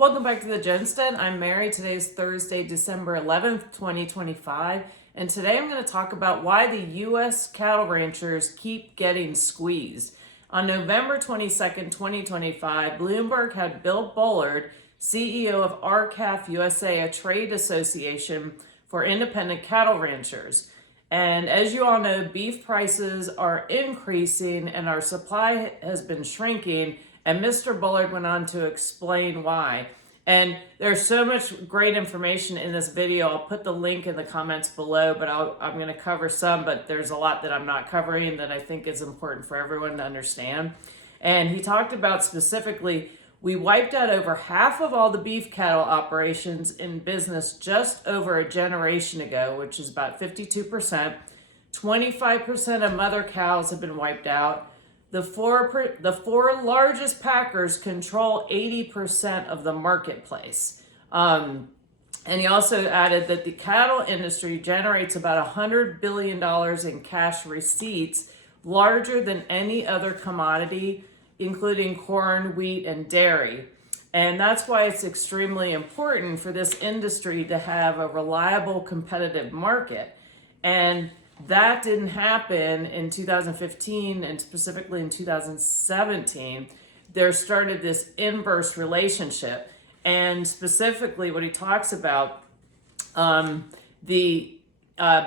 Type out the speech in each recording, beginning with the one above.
Welcome back to the Jonestead. I'm Mary. Today's Thursday, December 11th, 2025. And today I'm going to talk about why the U.S. cattle ranchers keep getting squeezed. On November 22nd, 2025, Bloomberg had Bill Bullard, CEO of RCAF USA, a trade association for independent cattle ranchers. And as you all know, beef prices are increasing and our supply has been shrinking. And Mr. Bullard went on to explain why. And there's so much great information in this video. I'll put the link in the comments below, but I'm going to cover some, but there's a lot that I'm not covering that I think is important for everyone to understand. And he talked about specifically, we wiped out over half of all the beef cattle operations in business just over a generation ago, which is about 52%. 25% of mother cows have been wiped out. The four largest packers control 80% of the marketplace. And he also added that the cattle industry generates about $100 billion in cash receipts, larger than any other commodity, including corn, wheat, and dairy. And that's why it's extremely important for this industry to have a reliable, competitive market. And that didn't happen in 2015 and specifically in 2017. There started this inverse relationship. And specifically what he talks about, the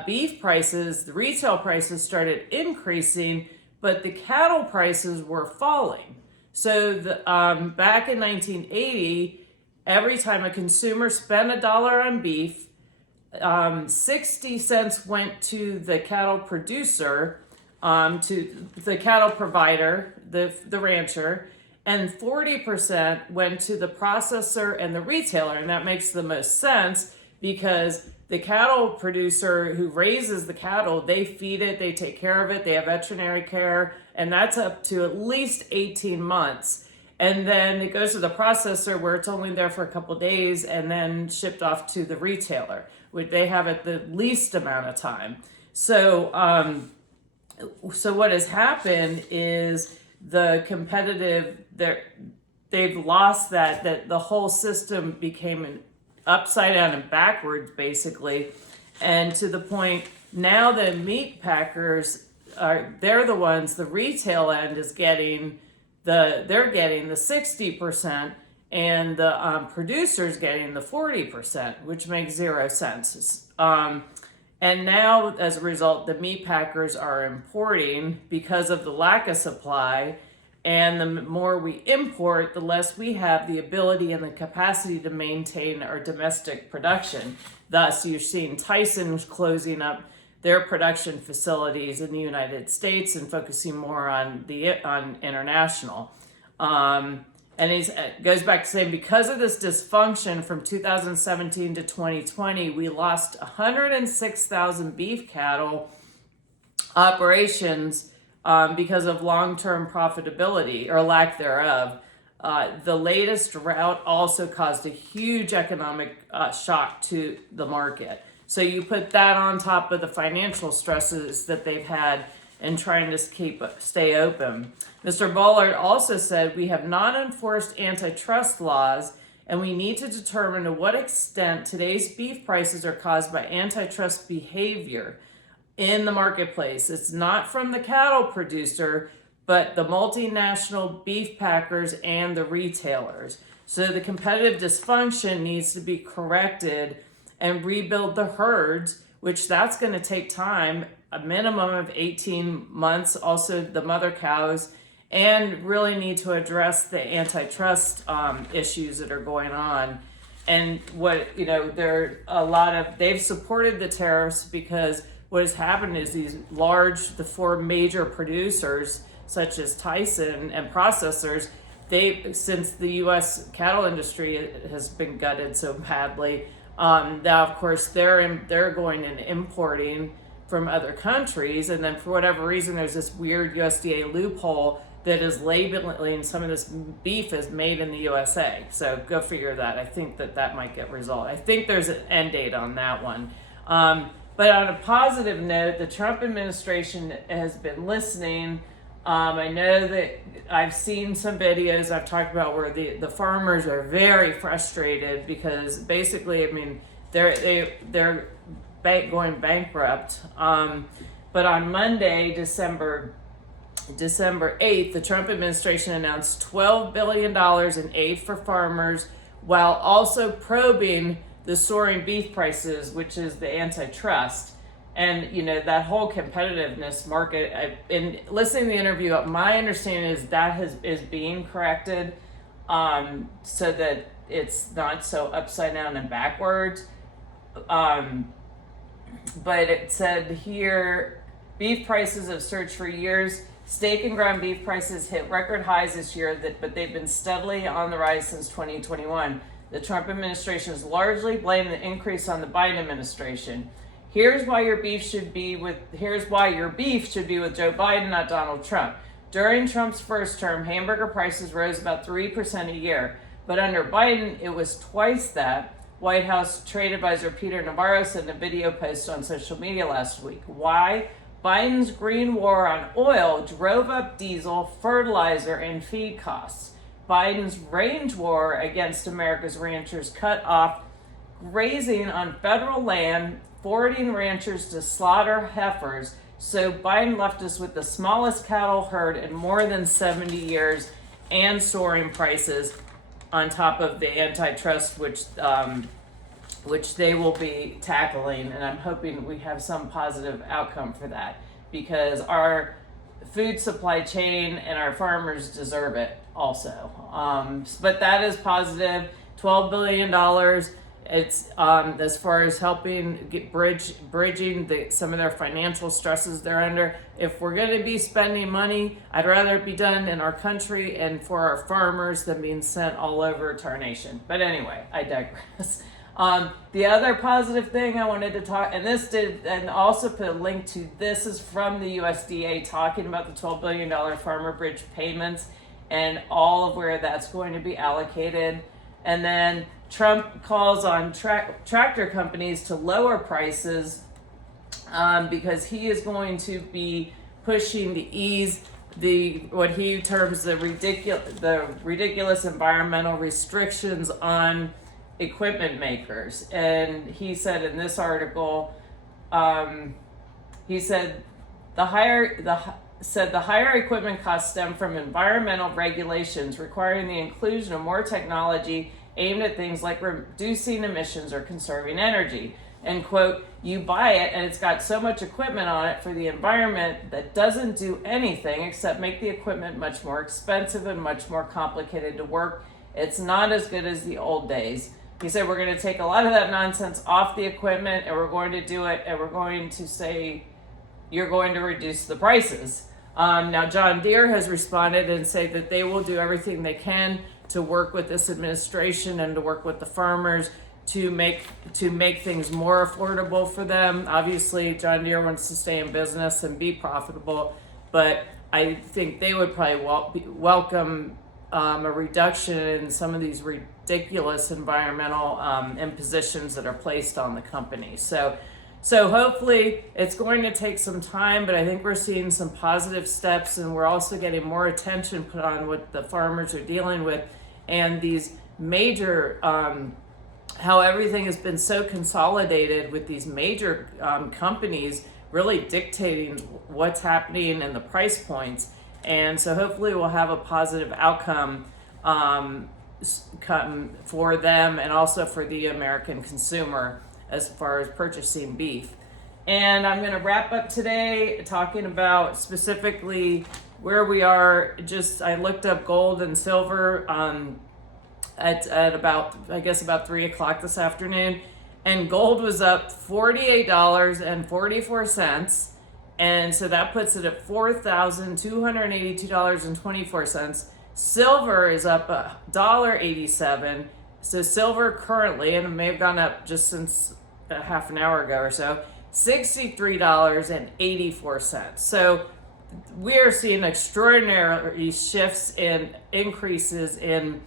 beef prices, the retail prices started increasing, but the cattle prices were falling. So back in 1980, every time a consumer spent $1 on beef, 60 cents went to the cattle producer, to the cattle provider, the rancher, and 40% went to the processor and the retailer. And that makes the most sense because the cattle producer who raises the cattle, they feed it, they take care of it, they have veterinary care, and that's up to at least 18 months. And then it goes to the processor where it's only there for a couple days and then shipped off to the retailer, which they have at the least amount of time. So what has happened is the competitive, they've lost that the whole system became an upside down and backwards basically. And to the point now the meat packers they're the ones, the retail end is getting they're getting the 60%, and the producers getting the 40%, which makes zero sense. And now, as a result, the meat packers are importing because of the lack of supply, and the more we import, the less we have the ability and the capacity to maintain our domestic production. Thus, you're seeing Tyson closing up their production facilities in the United States and focusing more on international. And it goes back to saying, because of this dysfunction from 2017 to 2020, we lost 106,000 beef cattle operations because of long-term profitability or lack thereof. The latest drought also caused a huge economic shock to the market. So you put that on top of the financial stresses that they've had in trying to stay open. Mr. Bullard also said, we have non-enforced antitrust laws, and we need to determine to what extent today's beef prices are caused by antitrust behavior in the marketplace. It's not from the cattle producer, but the multinational beef packers and the retailers. So the competitive dysfunction needs to be corrected and rebuild the herds, which that's going to take time, a minimum of 18 months, also the mother cows, and really need to address the antitrust issues that are going on. And they've supported the tariffs because what has happened is the four major producers, such as Tyson and processors, since the U.S. cattle industry has been gutted so badly, now of course they're going and importing from other countries, and then for whatever reason there's this weird USDA loophole that is labeling some of this beef is made in the USA. So go figure that. I think that might get resolved. I think there's an end date on that one. But on a positive note, the Trump administration has been listening I know that I've seen some videos I've talked about where the farmers are very frustrated because basically, I mean, they're going bankrupt. But on Monday, December 8th, the Trump administration announced $12 billion in aid for farmers while also probing the soaring beef prices, which is the antitrust. And, that whole competitiveness market, in listening to the interview, my understanding is that is being corrected so that it's not so upside down and backwards. But it said here, beef prices have surged for years. Steak and ground beef prices hit record highs this year, but they've been steadily on the rise since 2021. The Trump administration has largely blamed the increase on the Biden administration. Here's why your beef should be with Joe Biden, not Donald Trump. During Trump's first term, hamburger prices rose about 3% a year, but under Biden, it was twice that. White House trade advisor Peter Navarro said in a video post on social media last week. Why? Biden's green war on oil drove up diesel, fertilizer, and feed costs. Biden's range war against America's ranchers cut off grazing on federal land, forcing ranchers to slaughter heifers. So Biden left us with the smallest cattle herd in more than 70 years and soaring prices on top of the antitrust, which they will be tackling. And I'm hoping we have some positive outcome for that because our food supply chain and our farmers deserve it also. But that is positive. $12 billion. It's as far as helping bridging some of their financial stresses they're under. If we're going to be spending money, I'd rather it be done in our country and for our farmers than being sent all over to our nation. But anyway, I digress. The other positive thing I wanted to talk, and also put a link to this, is from the USDA talking about the $12 billion farmer bridge payments and all of where that's going to be allocated. And then Trump calls on tractor companies to lower prices because he is going to be pushing to ease what he terms the ridiculous environmental restrictions on equipment makers. And he said in this article, he said the higher equipment costs stem from environmental regulations requiring the inclusion of more technology aimed at things like reducing emissions or conserving energy. And quote, you buy it and it's got so much equipment on it for the environment that doesn't do anything except make the equipment much more expensive and much more complicated to work. It's not as good as the old days. He said, we're going to take a lot of that nonsense off the equipment and we're going to do it and we're going to say, you're going to reduce the prices. Now, John Deere has responded and said that they will do everything they can to work with this administration and to work with the farmers to make things more affordable for them. Obviously, John Deere wants to stay in business and be profitable, but I think they would probably welcome a reduction in some of these ridiculous environmental impositions that are placed on the company. So hopefully it's going to take some time, but I think we're seeing some positive steps, and we're also getting more attention put on what the farmers are dealing with and these major, how everything has been so consolidated with these major companies really dictating what's happening and the price points. And so hopefully we'll have a positive outcome for them and also for the American consumer as far as purchasing beef. And I'm going to wrap up today talking about specifically where we are. I looked up gold and silver at about 3 o'clock this afternoon, and gold was up $48.44. And so that puts it at $4,282.24. Silver is up $1.87. So silver currently, and it may have gone up just since a half an hour ago or so, $63.84. So we are seeing extraordinary shifts in increases in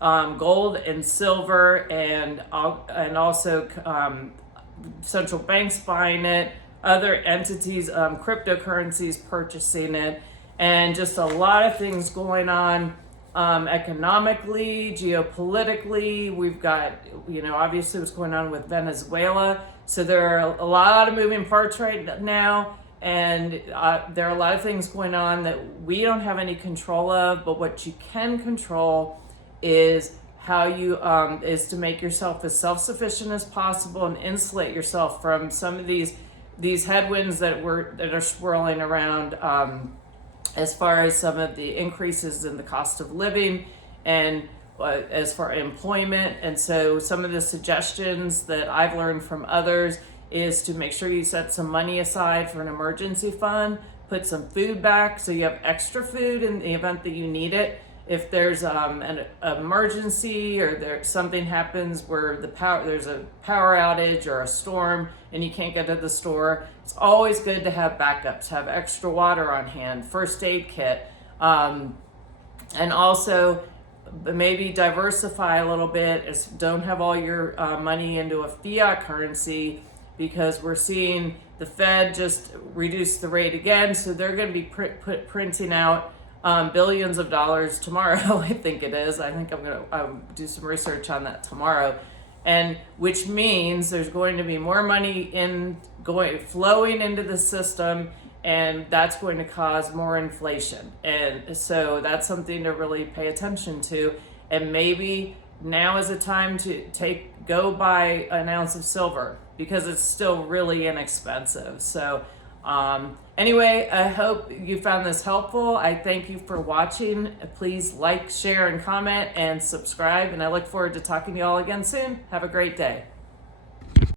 gold and silver, and also central banks buying it, other entities, cryptocurrencies purchasing it. and just a lot of things going on economically, geopolitically. We've got, obviously what's going on with Venezuela. So there are a lot of moving parts right now, and there are a lot of things going on that we don't have any control of, but what you can control is how you is to make yourself as self-sufficient as possible and insulate yourself from some of these headwinds that are swirling around, as far as some of the increases in the cost of living and as far as employment. And so some of the suggestions that I've learned from others is to make sure you set some money aside for an emergency fund, put some food back so you have extra food in the event that you need it. If there's an emergency or something happens where there's a power outage or a storm and you can't get to the store, it's always good to have backups, have extra water on hand, first aid kit, and also maybe diversify a little bit. Don't have all your money into a fiat currency, because we're seeing the Fed just reduce the rate again, so they're going to be printing out billions of dollars tomorrow. I think it is. I think I'm going to do some research on that tomorrow, and which means there's going to be more money flowing into the system, and that's going to cause more inflation. And so that's something to really pay attention to. And maybe now is a time to go buy an ounce of silver, because it's still really inexpensive. So anyway, I hope you found this helpful. I thank you for watching. Please like, share, and comment, and subscribe. And I look forward to talking to you all again soon. Have a great day.